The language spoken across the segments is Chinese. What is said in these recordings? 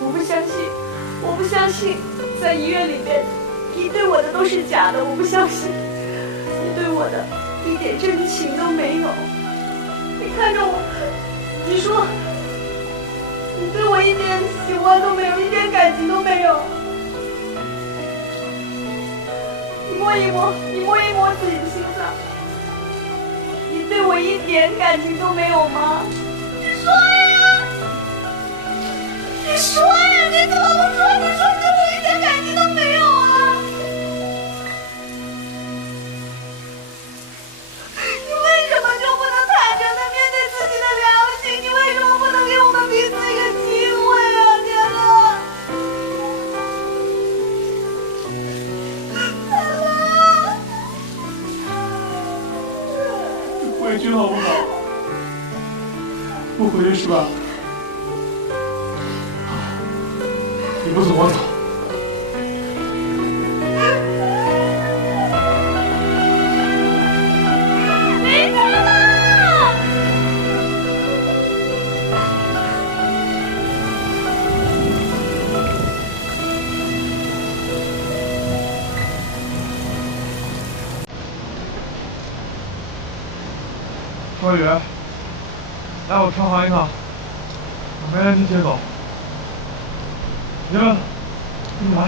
我不相信，我不相信，在医院里面，你对我的都是假的，我不相信，你对我的一点真情都没有。你看着我，你说，你对我一点喜欢都没有，一点感情都没有。你摸一摸，你摸一摸自己的心脏，你对我一点感情都没有吗？你说呀！你说呀！你怎么不说？你说对我一点感情都没有啊！你为什么就不能坦诚的面对自己的良心？你为什么不能给我们彼此一个机会啊，天乐？你回去好不好？不回去是吧？你不走我走。林天乐！高宇，来，我调行一趟，我没人替接走。行，你来。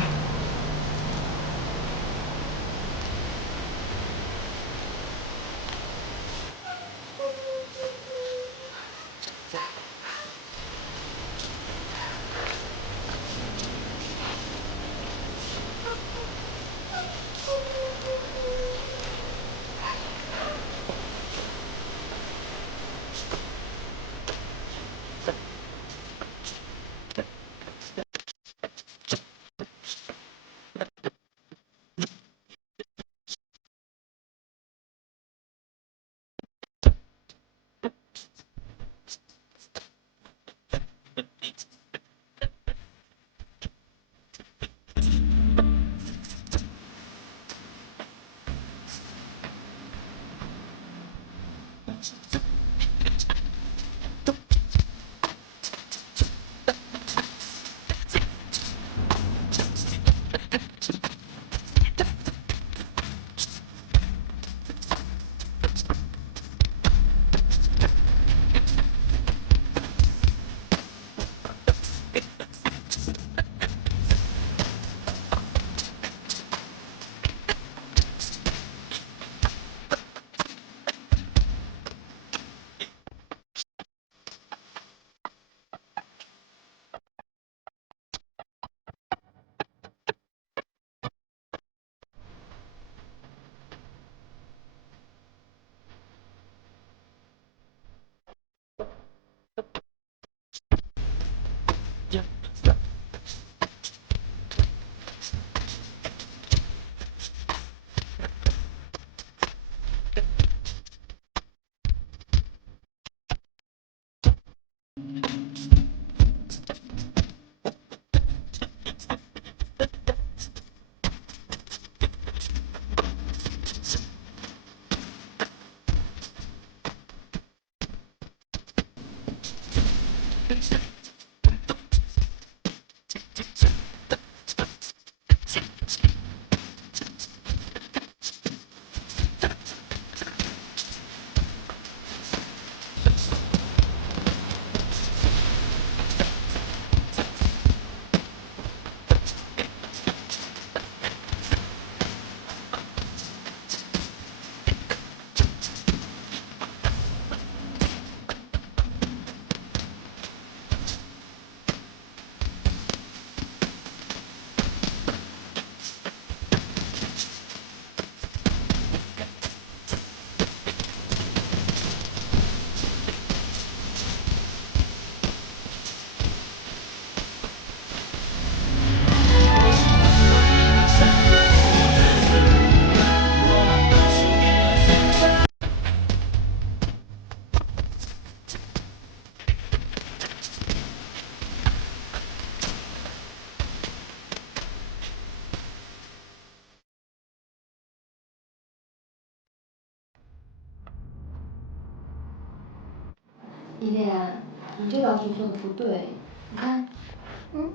依恋，你这道题做的不对。你看，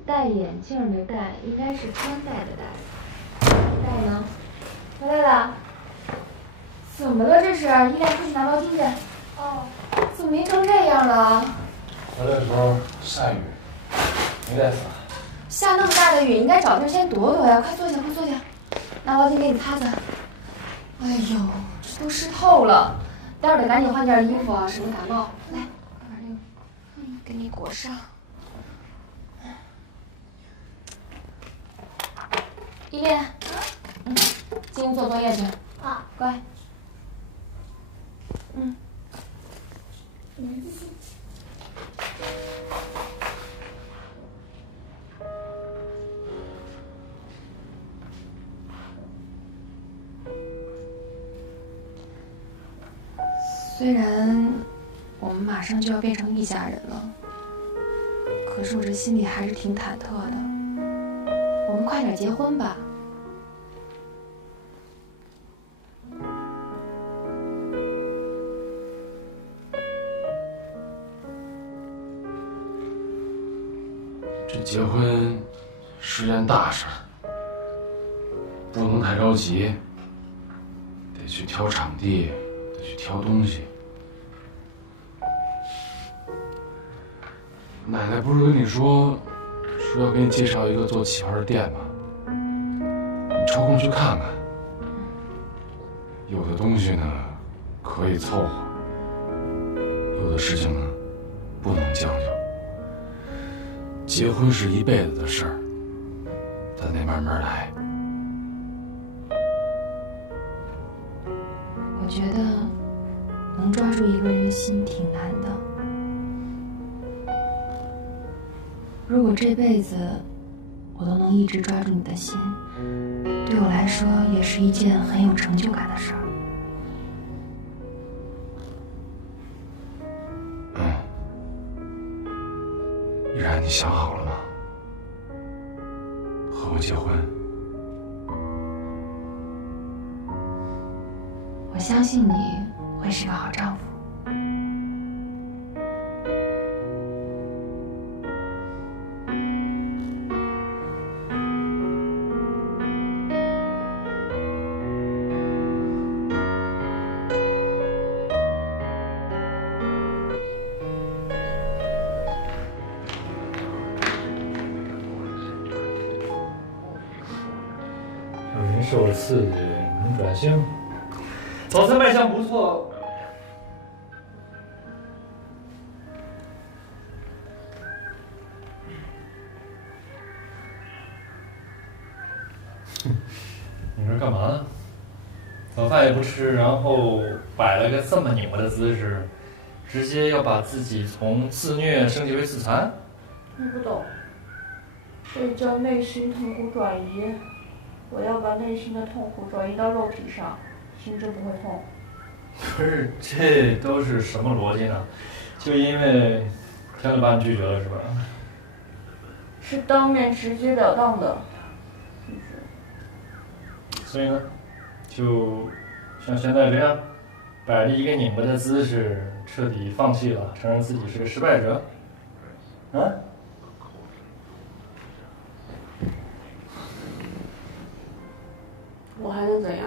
戴眼镜的戴应该是穿戴的戴。戴呢？回来了。怎么了这是？依恋出去拿毛巾去。哦。怎么淋成这样了？回来的时候下雨，没带伞。下那么大的雨，应该找地儿先躲躲呀！快坐下，快坐下，拿毛巾给你擦擦。哎呦，这都湿透了，待会儿得赶紧换件衣服啊，省得感冒。来，快把这个，给你裹上。依恋，进屋做作业去。啊，乖。虽然我们马上就要变成一家人了，可是我这心里还是挺忐忑的。我们快点结婚吧。这结婚是件大事儿，不能太着急，得去挑场地，得去挑东西。奶奶不是跟你说要给你介绍一个做旗袍的店吗？你抽空去看看。有的东西呢可以凑合，有的事情呢不能将就。结婚是一辈子的事儿，咱得慢慢来。我觉得能抓住一个人的心挺难的。如果这辈子我都能一直抓住你的心，对我来说也是一件很有成就感的事儿。依然，你想好了吗？和我结婚？我相信你会是个好丈夫。您受了刺激，能转性，早餐卖相不错。你这干嘛呢？早饭也不吃，然后摆了个这么拧巴的姿势，直接要把自己从自虐升级为自残。你不懂，这叫内心痛苦转移。我要把内心的痛苦转移到肉体上，心就不会痛。不是，这都是什么逻辑呢？就因为天乐把你拒绝了是吧？是当面直截了当的拒绝。所以呢，就像现在这样，摆着一个拧巴的姿势，彻底放弃了，承认自己是个失败者。啊？我还能怎样？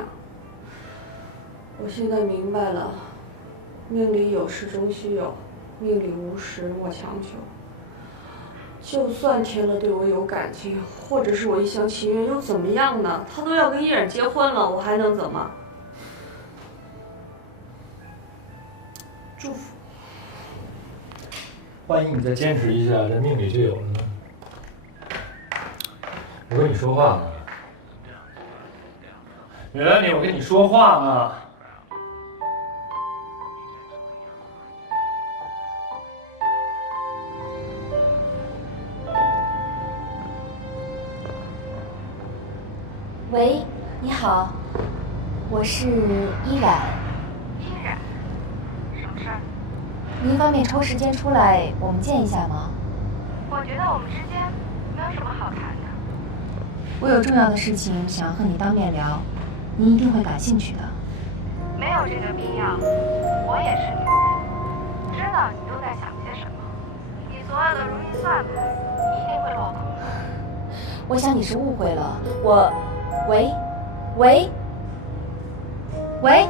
我现在明白了，命里有时终须有，命里无时莫强求。就算天乐对我有感情，或者是我一厢情愿，又怎么样呢？他都要跟依然结婚了，我还能怎么？祝福。万一你再坚持一下，这命里就有了呢？我跟你说话呢。原来我跟你说话呢。喂，你好，我是依然。依然，什么事儿？您方便抽时间出来，我们见一下吗？我觉得我们之间没有什么好谈的。我有重要的事情想要和你当面聊，您一定会感兴趣的。没有这个必要，我也是女人，知道你都在想些什么，你所有的如意算盘一定会爆头。我想你是误会了，喂，喂，喂。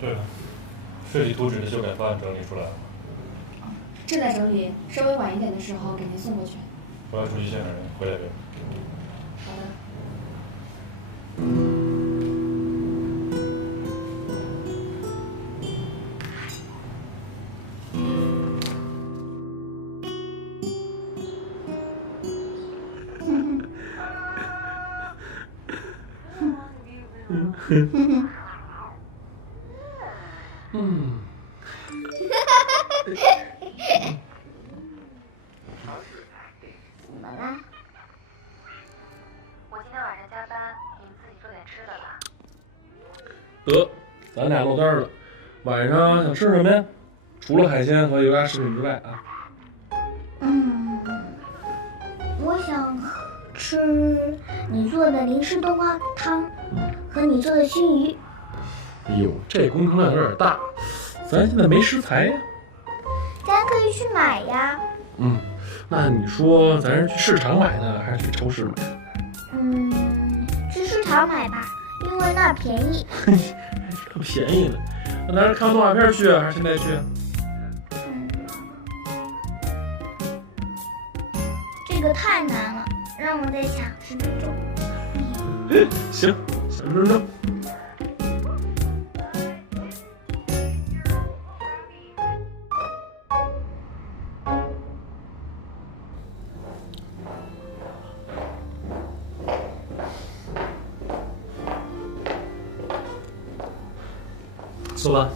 对了，设计图纸的修改方案整理出来了吗？正在整理，稍微晚一点的时候给您送过去。我要出去见个人，回来呗。好的。怎么啦？我今天晚上加班，你们自己做点吃的吧。得，咱俩落单了。晚上想吃什么呀？除了海鲜和油炸食品之外啊。我想吃你做的零食冬瓜汤和你做的熏鱼。哎呦，这工程量有点大，咱现在没食材呀。咱可以去买呀。那你说咱是去市场买呢，还是去超市买？去市场买吧，因为那儿便宜。可便宜呢。那咱是看动画片去啊，还是现在去啊？这个太难了，让我再想10分钟。行，10分钟。走吧。